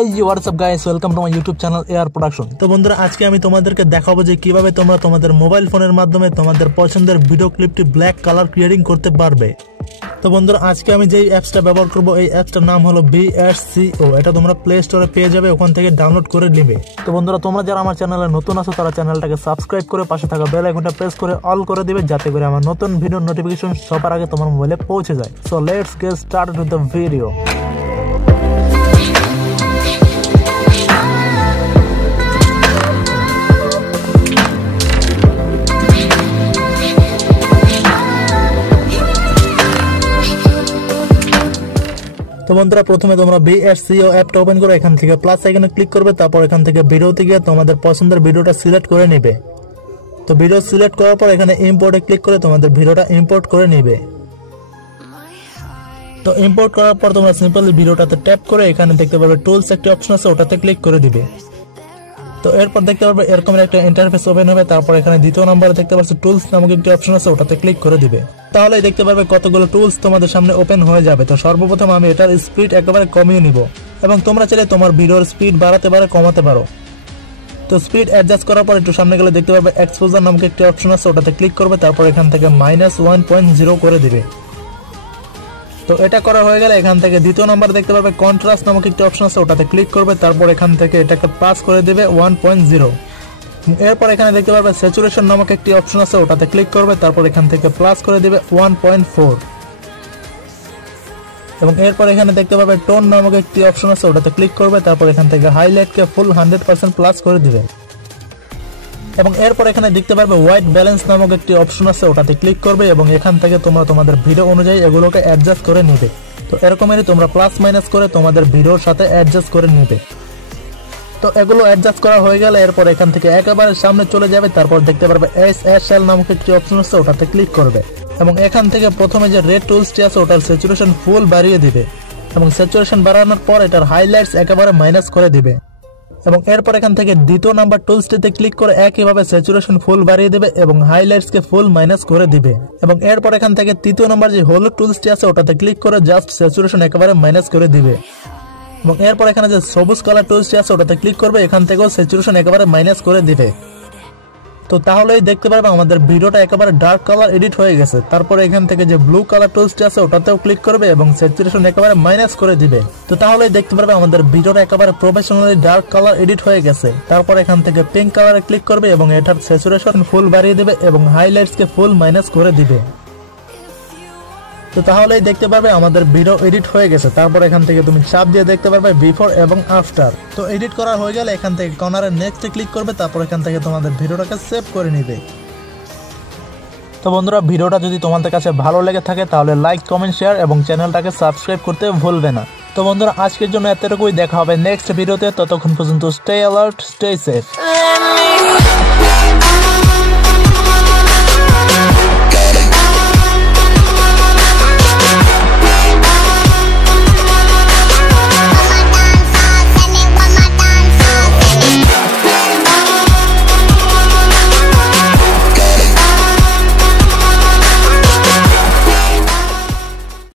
এই WhatsApp guys, welcome to my YouTube channel AR production. তো বন্ধুরা, আজকে আমি তোমাদেরকে দেখাবো যে কিভাবে তোমরা তোমাদের মোবাইল ফোনের মাধ্যমে তোমাদের পছন্দের ভিডিও ক্লিপটি ব্ল্যাক কালার ক্রিয়েটিং করতে পারবে। তো বন্ধুরা, আজকে আমি যেই অ্যাপসটা ব্যবহার করব এই অ্যাপসটার নাম হলো VSCO। এটা তোমরা প্লে স্টোরে পেয়ে যাবে, ওখান থেকে ডাউনলোড করে নিবে। তো বন্ধুরা, তোমরা যারা আমার চ্যানেলে নতুন আছো তারা চ্যানেলটাকে সাবস্ক্রাইব করে পাশে থাকা বেল আইকনটা প্রেস করে অল করে দিবে, যাতে করে আমার নতুন ভিডিওর নোটিফিকেশন সবার আগে তোমার মোবাইলে পৌঁছে যায়। So let's get started with the video. তো বন্ধুরা, প্রথমে তোমরা VSCO অ্যাপটা ওপেন করে এখান থেকে প্লাস আইকনে ক্লিক করবে। তারপর এখান থেকে ভিডিওতে গিয়ে তোমাদের পছন্দের ভিডিওটা সিলেক্ট করে নিবে। তো ভিডিও সিলেক্ট করার পর এখানে ইম্পোর্টে ক্লিক করে তোমাদের ভিডিওটা ইম্পোর্ট করে নিবে। তো ইম্পোর্ট করার পর তোমরা সিম্পলি ভিডিওটাতে ট্যাপ করে এখানে দেখতে পাবে টুলস একটি অপশন আছে, ওটাতে ক্লিক করে দিবে। তো এরপর দেখতে পাবে এরকম একটা ইন্টারফেস ওপেন হবে। তারপর এখানে দ্বিতীয় নম্বরে দেখতে পাচ্ছ টুলস নামক একটি অপশন আছে, ওটাতে ক্লিক করে দিবে। তাহলে দেখতে পাবে কতগুলো টুলস তোমাদের সামনে ওপেন হয়ে যাবে। তো সর্বপ্রথম আমি এটার স্পিড একেবারে কমিয়ে নিব, এবং তোমরা চাইলে তোমার ভিডিওর স্পিড বাড়াতে পারো, কমাতে পারো। তো স্পিড অ্যাডজাস্ট করার পর একটু সামনে গেলে দেখতে পাবে এক্সপোজার নামক একটি অপশন আছে, ওটাতে ক্লিক করবে। তারপর এখান থেকে -1.0 করে দিবে। তো এটা করা হয়ে গেলে এখান থেকে দ্বিতীয় নম্বর দেখতে পাবে কন্ট্রাস্ট নামক একটি অপশন আছে, ওটাতে ক্লিক করবে। তারপর এখান থেকে এটাকে প্লাস করে দিবে 1.0। এরপর এখানে দেখতে পাবে স্যাচুরেশন নামক একটি অপশন আছে, ওটাতে ক্লিক করবে। তারপর এখান থেকে প্লাস করে দিবে 1.4। এবং এরপর এখানে দেখতে পাবে টোন নামক একটি অপশন আছে, ওটাতে ক্লিক করবে। তারপর এখান থেকে হাইলাইটকে ফুল 100% প্লাস করে দিবে। এবং এরপর এখানে দেখতে পাবে হোয়াইট ব্যালেন্স নামক একটি অপশন আছে, ওটাতে ক্লিক করবে। এবং এখান থেকে তোমরা তোমাদের ভিডিও অনুযায়ী এগুলোকে অ্যাডজাস্ট করে নিবে। তো এরকমই তোমরা প্লাস মাইনাস করে তোমাদের ভিডিওর সাথে অ্যাডজাস্ট করে নিবে। তো এগুলো অ্যাডজাস্ট করা হয়ে গেলে এরপর এখান থেকে একেবারে সামনে চলে যাবে। তারপর দেখতে পারবে SSL নামক একটি অপশন আছে, ওটাতে ক্লিক করবে। এবং এখান থেকে প্রথমে যে রেড টুলসটি আছে ওটার স্যাচুরেশন ফুল বাড়িয়ে দিবে। এবং স্যাচুরেশন বাড়ানোর পর এটার হাইলাইটস একেবারে মাইনাস করে দিবে। এবং এরপর এখান থেকে দ্বিতীয় নাম্বার টুলসটিতে ক্লিক করে একইভাবে স্যাচুরেশন ফুল বাড়িয়ে দিবে এবং হাইলাইটসকে ফুল মাইনাস করে দিবে। এবং এরপর এখান থেকে তৃতীয় নাম্বার যে হলুদ টুলসটি আছে ওটাতে ক্লিক করে জাস্ট স্যাচুরেশন একেবারে মাইনাস করে দিবে। এবং এরপর এখানে যে সবুজ কালার টুলসটি আছে ওটাতে ক্লিক করবে, এখান থেকেও স্যাচুরেশন একেবারে মাইনাস করে দিবে। তো তাহলেই দেখতে পারবে আমাদের ভিডিওটা একেবারে ডার্ক কালার এডিট হয়ে গেছে। তারপর এখান থেকে যে ব্লু কালার টুলসটি আছে ওটাতেও ক্লিক করবে এবং স্যাচুরেশন একেবারে মাইনাস করে দিবে। তো তাহলেই দেখতে পারবে আমাদের ভিডিওটা একেবারে প্রফেশনালি ডার্ক কালার এডিট হয়ে গেছে। তারপর এখান থেকে পিঙ্ক কালারে ক্লিক করবে এবং এটার স্যাচুরেশন ফুল বাড়িয়ে দিবে এবং হাইলাইটসকে ফুল মাইনাস করে দিবে। তো তাহলেই দেখতে পারবে আমাদের ভিডিও এডিট হয়ে গেছে। তারপর এখান থেকে তুমি চাপ দিয়ে দেখতে পারবে বিফোর এবং আফটার। তো এডিট করা হয়ে গেলে এখান থেকে কর্নারে নেক্সটে ক্লিক করবে। তারপর এখান থেকে তোমাদের ভিডিওটাকে সেভ করে নিবে। তো বন্ধুরা, ভিডিওটা যদি তোমাদের কাছে ভালো লেগে থাকে তাহলে লাইক, কমেন্ট, শেয়ার এবং চ্যানেলটাকে সাবস্ক্রাইব করতে ভুলবে না। তো বন্ধুরা, আজকের জন্য এতটুকুই। দেখা হবে নেক্সট ভিডিওতে। ততক্ষণ পর্যন্ত স্টে অ্যালার্ট, স্টে সেফ।